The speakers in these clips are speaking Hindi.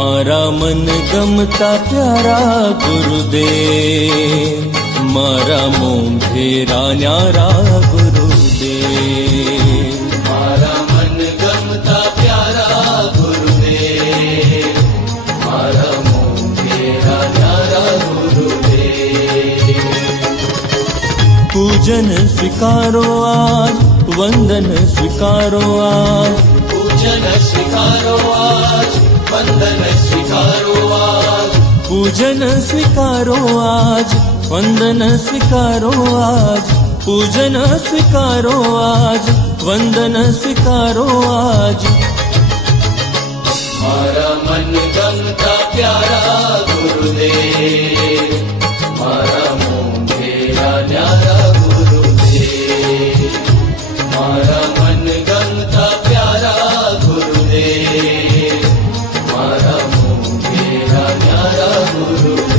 मारा मन गमता प्यारा गुरुदेव, मारा मोंघेरा न्यारा गुरुदेव। मारा मन गमता प्यारा गुरुदेव, मारा मोंघेरा न्यारा गुरुदेव। पूजन स्वीकारो आज, वंदन स्वीकारो आज, पूजन स्वीकारो आज, वंदन स्वीकारो आज। पूजन स्वीकारो आज, वंदन स्वीकारो आज, पूजन स्वीकारो आज, वंदन स्वीकारो आज। मारा मन गमता प्यारा गुरुदेव, मारा मोंघेरा न्यारा गुरुदेव। मारा मन गमता प्यारा गुरुदेव, मारा मोंघेरा न्यारा गुरुदेव।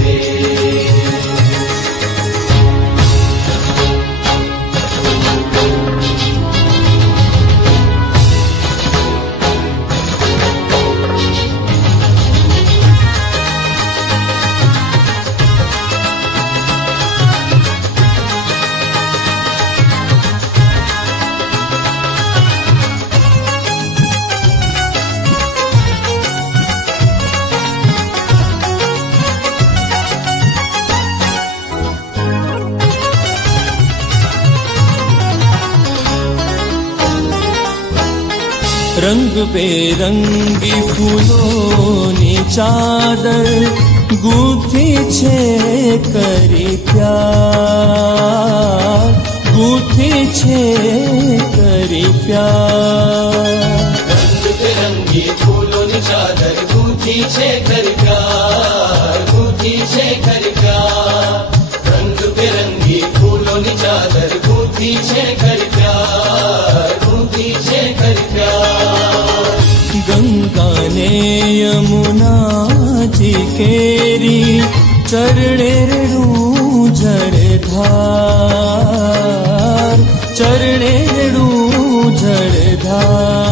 रंग बेरंगी फूलोनी चादर गूंथी छे करी प्यार, गूंथी छे करी प्यार। रंग बिरंगी फूलोनी चादर गूंथी छे करी प्यार, गूंथी छे करी प्यार। रंग बिरंगी फूलोनी चादर गूंथी छे करी प्यार, गूंथी छे करी प्यार। गंगा ने यमुना जी केरी चरणे रेणु जलधार, चरणे रेणु जलधार।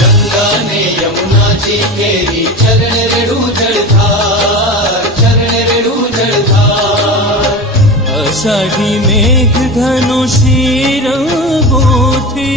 गंगा ने यमुना जी केरी चरण रेणु जलधार, चरण रेणु जलधार। आषाढ़ी मेघ धनुषी रंगोथी,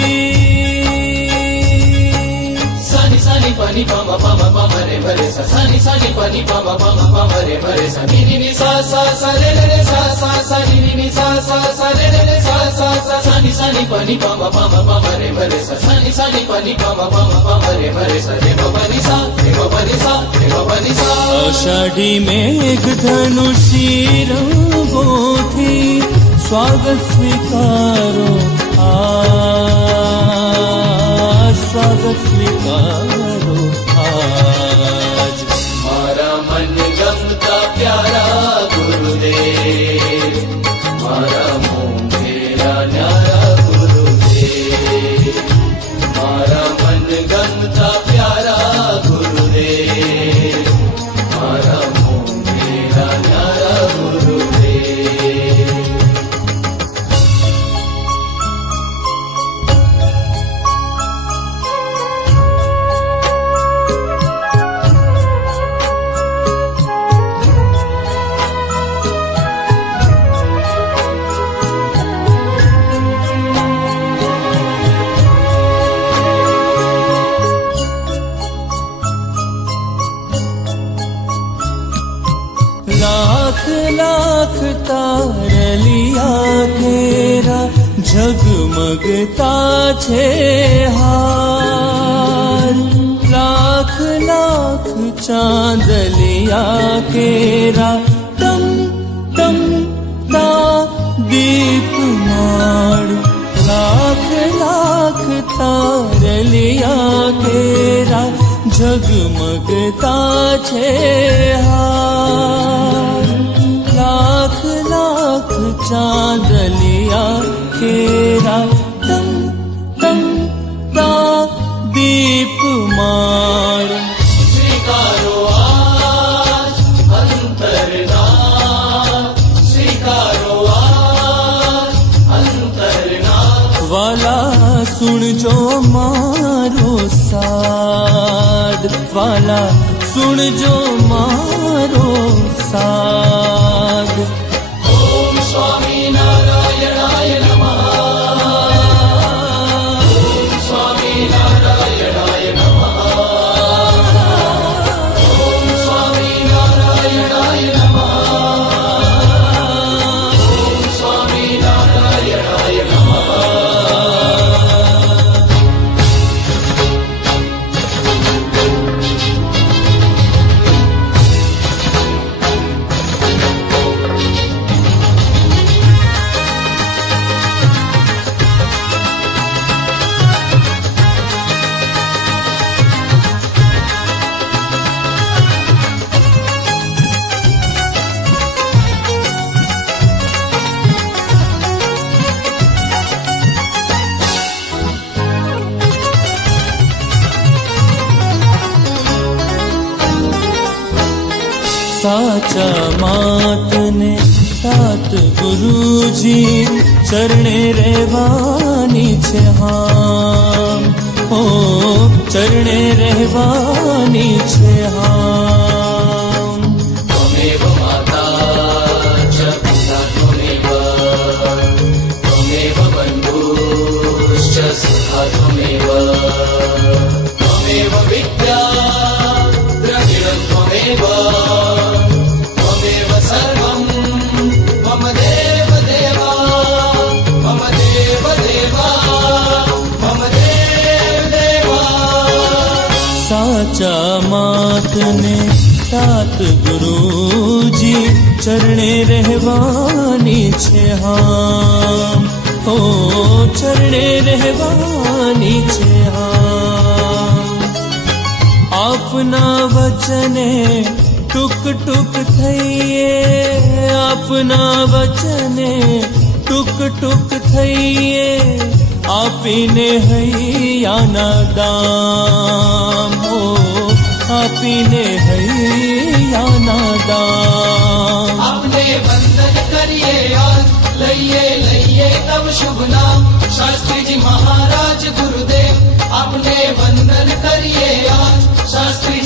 सानी सानी पानी पामा पामा पामा रे भरे सा, सानी सानी पानी पामा पामा पामा रे भरे सा। नी नी नी सा सा सा रे रे रे सा सा सा, नी नी नी सा सा सा रे रे रे सा सा सा। सानी सानी पानी पामा पामा पामा रे भरे सा, सानी सानी पानी पामा पामा पामा रे भरे सा। रे बाबा नी सा, रे बाबा नी सा, रे बाबा नी सा। आषाढ़ी मेघ धनुषी रंगोथी स्वागत स्वीकारो आज, स्वागत स्वीकारो आज। मारा मन गमता प्यारा गुरुदेव, मारा मोंघेरा न्यारा गुरुदेव। मारा मन गमता प्यारा गुरुदेव, मारा मोंघेरा न्यारा गुरुदेव। लाख लाख तारलिया तेरा झगमगता छे हार। लाख लाख चांदलिया तेरा टम टम ता दीपमार। लाख लाख तारलिया तेरा झगमगता छे हार। लाख लाख चांदलिया तेरा टम टम ता दीपमार। स्वीकारो आज अंतरनाथ, स्वीकारो आज अंतरनाथ। वाला सुन जो मारो सार। સાદ વાલા સુણજો મારો સાદ. ઓમ સ્વામી નારાયણાય નમઃ. ઓમ સ્વામી નારાયણાય નમઃ. ઓમ સ્વામી નારાયણાય નમઃ. ઓમ સ્વામી નારાયણાય નમઃ. સાચા માતને તાત ગુરુજી ચરણે રહેવાની છે હામ. હો ચરણે રહેવાની છે હામ. ત્વમેવ માતા ચ પિતા ત્વમેવ. ત્વમેવ બંધુશ્ચ સખા ત્વમેવ. ત્વમેવ વિદ્યા દ્રવિણં ત્વમેવ. ત્વમેવ સર્વં મમ દેવ દેવા. મમ દેવ દેવા. મમ દેવ દેવા. સાચા માતને તાત ગુરુજી ચરણે રહેવાની છે હામ. હો ચરણે રહેવાની છે હામ. આપના વચને ટુક ટુક થઈએ. આપના વચને ટુક ટુક થઈએ. આપીને હૈયાના દામ. હો આપીને હૈયાના દામ. આપને વંદન કરીએ યાદ લઈએ લઈએ તવ શુભ નામ. શાસ્ત્રીજી મહારાજ ગુરુદેવ આપને વંદન કરીએ યાદ. શાસ્ત્રી